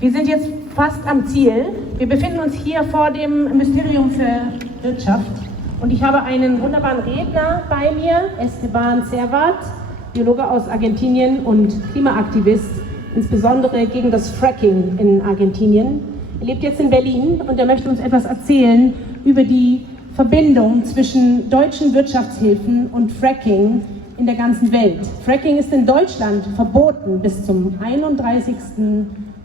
Wir sind jetzt fast am Ziel. Wir befinden uns hier vor dem Ministerium für Wirtschaft und ich habe einen wunderbaren Redner bei mir, Esteban, Biologe aus Argentinien und Klimaaktivist, insbesondere gegen das Fracking in Argentinien. Er lebt jetzt in Berlin und er möchte uns etwas erzählen über die Verbindung zwischen deutschen Wirtschaftshilfen und Fracking in der ganzen Welt. Fracking ist in Deutschland verboten bis zum 31.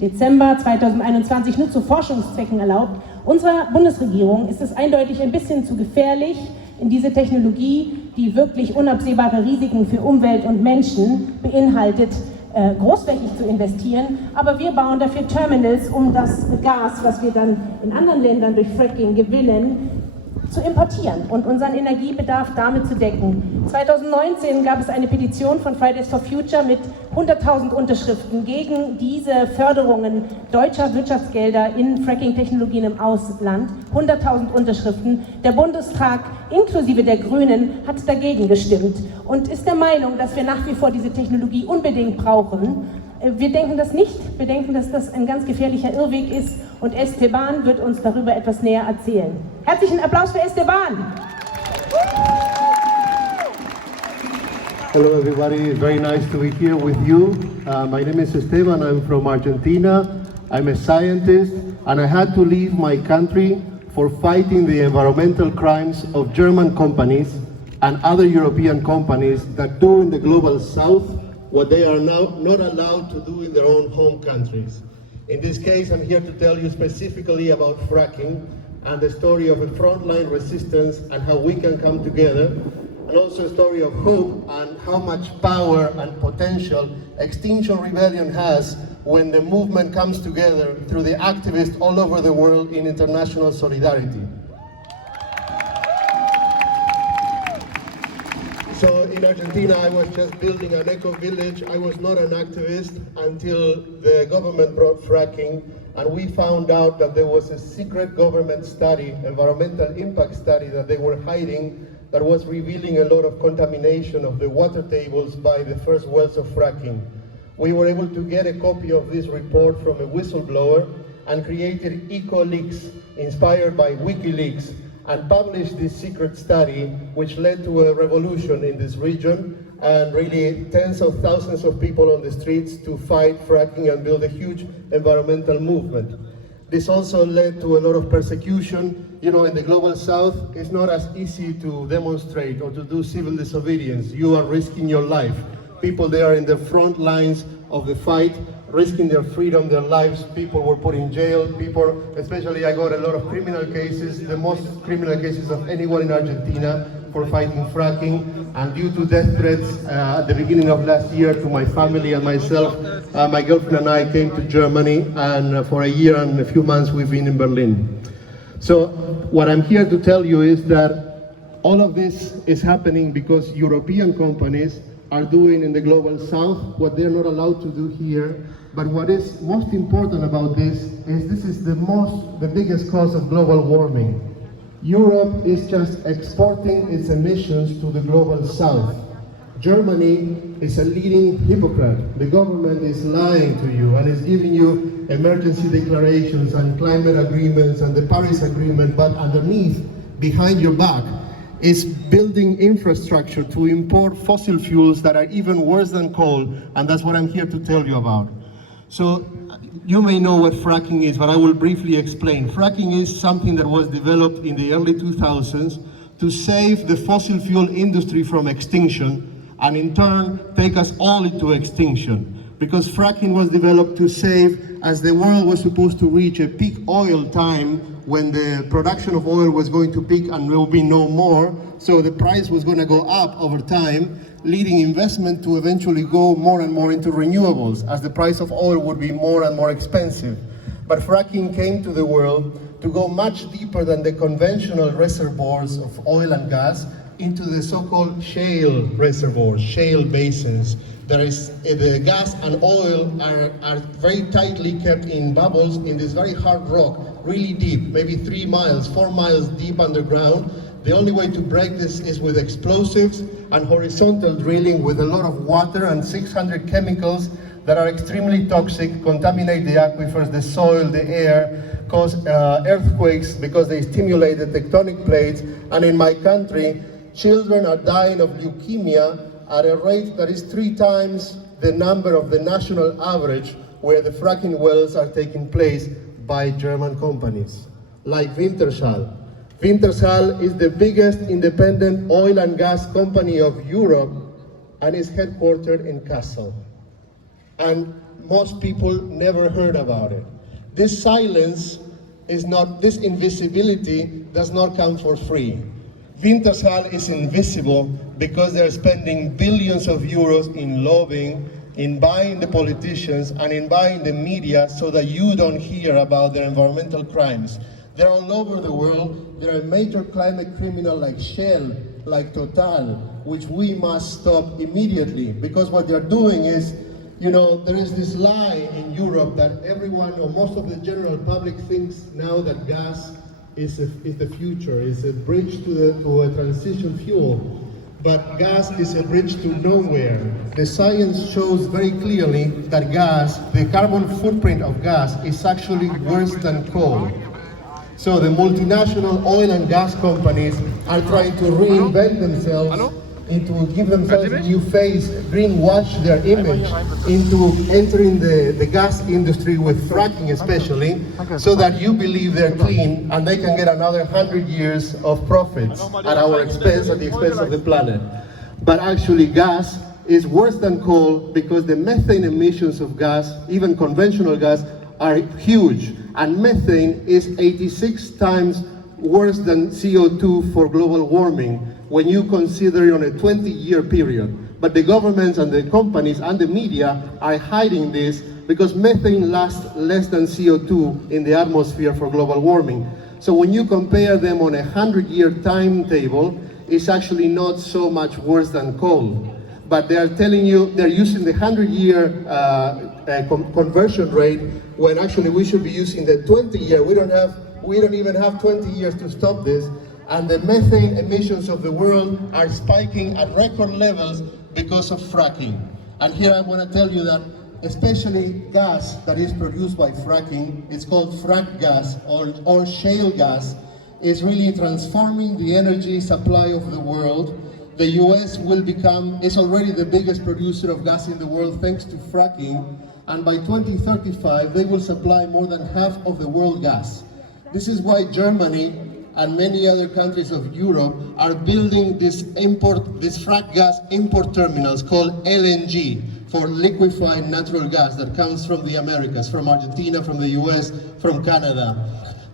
Dezember 2021 nur zu Forschungszwecken erlaubt. Unserer Bundesregierung ist es eindeutig ein bisschen zu gefährlich, in diese Technologie, die wirklich unabsehbare Risiken für Umwelt und Menschen beinhaltet, großflächig zu investieren. Aber wir bauen dafür Terminals, um das Gas, was wir dann in anderen Ländern durch Fracking gewinnen, zu importieren und unseren Energiebedarf damit zu decken. 2019 gab es eine Petition von Fridays for Future mit 100.000 Unterschriften gegen diese Förderungen deutscher Wirtschaftsgelder in Fracking-Technologien im Ausland. 100.000 Unterschriften. Der Bundestag inklusive der Grünen hat dagegen gestimmt und ist der Meinung, dass wir nach wie vor diese Technologie unbedingt brauchen. Wir denken das nicht. Wir denken, dass das ein ganz gefährlicher Irrweg ist und Esteban wird uns darüber etwas näher erzählen. Herzlichen Applaus für Esteban! Hello everybody, it's very nice to be here with you. My name is Esteban, I'm from Argentina. I'm a scientist and I had to leave my country for fighting the environmental crimes of German companies and other European companies that do in the global south what they are now not allowed to do in their own home countries. In this case, I'm here to tell you specifically about fracking and the story of a frontline resistance and how we can come together, and also a story of hope and how much power and potential Extinction Rebellion has when the movement comes together through the activists all over the world in international solidarity. So in Argentina, I was just building an eco-village. I was not an activist until the government brought fracking, and we found out that there was a secret government study, environmental impact study, that they were hiding that was revealing a lot of contamination of the water tables by the first wells of fracking. We were able to get a copy of this report from a whistleblower and created EcoLeaks, inspired by WikiLeaks, and published this secret study, which led to a revolution in this region and really tens of thousands of people on the streets to fight fracking and build a huge environmental movement. This also led to a lot of persecution. You know, in the global south, it's not as easy to demonstrate or to do civil disobedience. You are risking your life. People there are in the front lines of the fight, risking their freedom, their lives. People were put in jail. People, especially I got a lot of criminal cases, the most criminal cases of anyone in Argentina for fighting fracking. And due to death threats at the beginning of last year to my family and myself, my girlfriend and I came to Germany, and for a year and a few months we've been in Berlin. So what I'm here to tell you is that all of this is happening because European companies are doing in the global south what they're not allowed to do here. But what is most important about this is the biggest cause of global warming. Europe is just exporting its emissions to the global south. Germany is a leading hypocrite. The government is lying to you and is giving you emergency declarations and climate agreements and the Paris Agreement, but underneath, behind your back, is building infrastructure to import fossil fuels that are even worse than coal, and that's what I'm here to tell you about. So you may know what fracking is, but I will briefly explain. Fracking is something that was developed in the early 2000s to save the fossil fuel industry from extinction and in turn take us all into extinction. Because fracking was developed to save, as the world was supposed to reach a peak oil time when the production of oil was going to peak and there will be no more, so the price was going to go up over time, leading investment to eventually go more and more into renewables as the price of oil would be more and more expensive. But fracking came to the world to go much deeper than the conventional reservoirs of oil and gas into the so-called shale reservoirs, shale basins. There is the gas and oil are very tightly kept in bubbles in this very hard rock, really deep, maybe 3 miles, 4 miles deep underground. The only way to break this is with explosives and horizontal drilling with a lot of water and 600 chemicals that are extremely toxic, contaminate the aquifers, the soil, the air, cause earthquakes because they stimulate the tectonic plates. And in my country, children are dying of leukemia at a rate that is 3 times the number of the national average where the fracking wells are taking place by German companies, like Wintershall. Wintershall is the biggest independent oil and gas company of Europe and is headquartered in Kassel. And most people never heard about it. This silence is not, this invisibility does not come for free. Wintershall is invisible because they're spending billions of euros in lobbying, in buying the politicians and in buying the media so that you don't hear about their environmental crimes. They're all over the world. They're a major climate criminal like Shell, like Total, which we must stop immediately, because what they're doing is, you know, there is this lie in Europe that everyone or most of the general public thinks now that gas is the future, is a bridge to a transition fuel. But gas is a bridge to nowhere. The science shows very clearly that gas, the carbon footprint of gas, is actually worse than coal. So the multinational oil and gas companies are trying to reinvent themselves, into give themselves a new face, greenwash their image, into entering the gas industry with fracking especially, so that you believe they're clean and they can get another 100 years of profits at our expense, at the expense of the planet. But actually gas is worse than coal because the methane emissions of gas, even conventional gas, are huge. And methane is 86 times worse than CO2 for global warming when you consider it on a 20-year period. But the governments and the companies and the media are hiding this because methane lasts less than CO2 in the atmosphere for global warming. So when you compare them on a 100-year timetable, it's actually not so much worse than coal. But they are telling you they're using the 100-year conversion rate when actually we should be using the 20-year. We don't even have 20 years to stop this. And the methane emissions of the world are spiking at record levels because of fracking. And here I want to tell you that especially gas that is produced by fracking, it's called frack gas or shale gas, is really transforming the energy supply of the world. The US is already the biggest producer of gas in the world thanks to fracking, and by 2035 they will supply more than half of the world gas. This is why Germany and many other countries of Europe are building this frack gas import terminals called LNG, for liquefied natural gas that comes from the Americas, from Argentina, from the US, from Canada.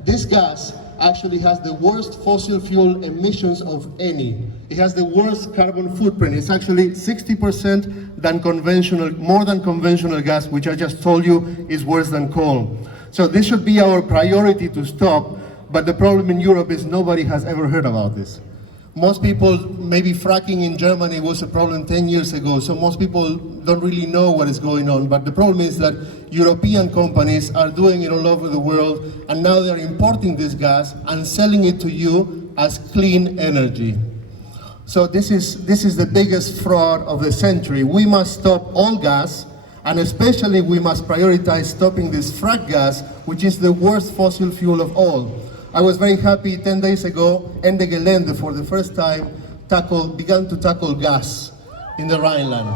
This gas actually has the worst fossil fuel emissions of any. It has the worst carbon footprint. It's actually 60% more than conventional gas, which I just told you is worse than coal. So this should be our priority to stop, but the problem in Europe is nobody has ever heard about this. Most people, maybe fracking in Germany was a problem 10 years ago, so most people don't really know what is going on. But the problem is that European companies are doing it all over the world, and now they're importing this gas and selling it to you as clean energy. So this is the biggest fraud of the century. We must stop all gas, and especially we must prioritize stopping this frack gas, which is the worst fossil fuel of all. I was very happy 10 days ago, Ende Gelände for the first time began to tackle gas in the Rhineland,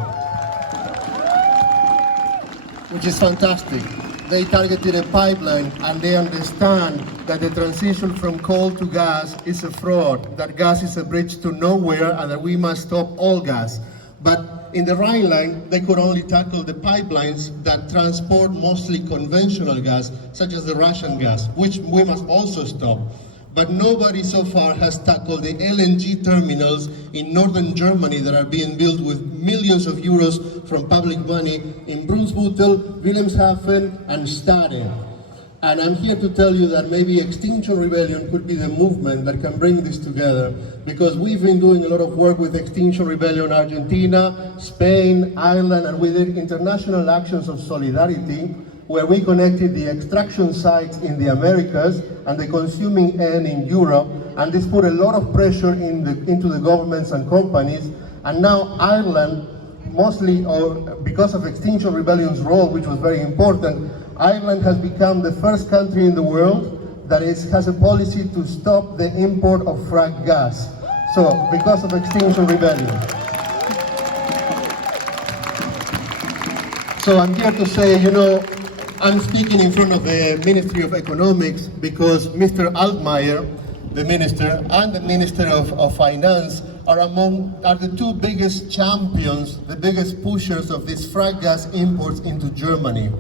which is fantastic. They targeted a pipeline and they understand that the transition from coal to gas is a fraud, that gas is a bridge to nowhere and that we must stop all gas. But in the Rhineland, they could only tackle the pipelines that transport mostly conventional gas, such as the Russian gas, which we must also stop. But nobody so far has tackled the LNG terminals in northern Germany that are being built with millions of euros from public money in Brunsbüttel, Wilhelmshaven, and Stade. And I'm here to tell you that maybe Extinction Rebellion could be the movement that can bring this together, because we've been doing a lot of work with Extinction Rebellion Argentina, Spain, Ireland, and we did international actions of solidarity, where we connected the extraction sites in the Americas and the consuming end in Europe, and this put a lot of pressure into the governments and companies. And now Ireland mostly because of Extinction Rebellion's role, which was very important, Ireland has become the first country in the world that has a policy to stop the import of frack gas. So, because of Extinction Rebellion. So I'm here to say, I'm speaking in front of the Ministry of Economics because Mr. Altmaier, the minister, and the Minister of Finance are the two biggest champions, the biggest pushers of these frack gas imports into Germany.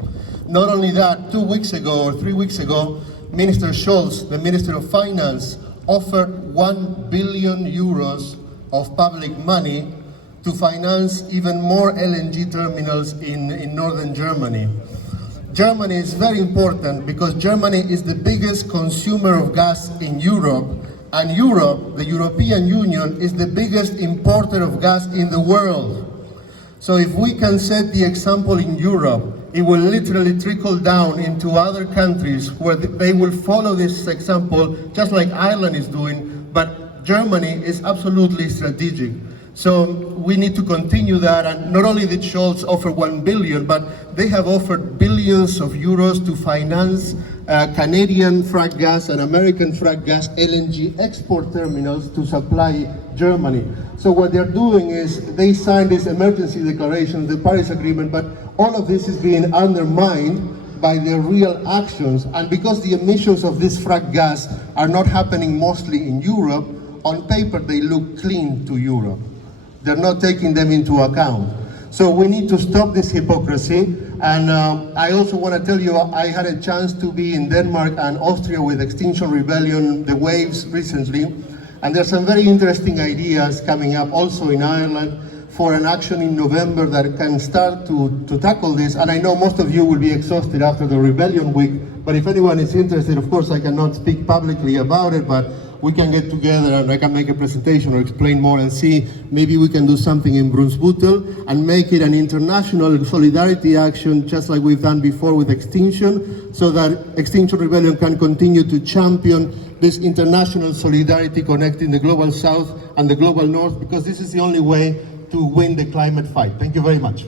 Not only that, 2 weeks ago or 3 weeks ago, Minister Scholz, the Minister of Finance, offered 1 billion euros of public money to finance even more LNG terminals in northern Germany. Germany is very important because Germany is the biggest consumer of gas in Europe, and Europe, the European Union, is the biggest importer of gas in the world. So if we can set the example in Europe, it will literally trickle down into other countries where they will follow this example, just like Ireland is doing, but Germany is absolutely strategic. So we need to continue that, and not only did Scholz offer 1 billion, but they have offered billions of euros to finance Canadian frack gas and American frack gas LNG export terminals to supply Germany. So what they're doing is they signed this emergency declaration, the Paris Agreement, but all of this is being undermined by their real actions. And because the emissions of this frack gas are not happening mostly in Europe, on paper they look clean to Europe. They're not taking them into account. So we need to stop this hypocrisy. And I also want to tell you, I had a chance to be in Denmark and Austria with Extinction Rebellion, the waves recently. And there's some very interesting ideas coming up also in Ireland for an action in November that can start to tackle this. And I know most of you will be exhausted after the Rebellion Week, but if anyone is interested, of course I cannot speak publicly about it, but we can get together and I can make a presentation or explain more and see maybe we can do something in Brunsbüttel and make it an international solidarity action just like we've done before with Extinction, so that Extinction Rebellion can continue to champion this international solidarity connecting the global south and the global north, because this is the only way to win the climate fight. Thank you very much.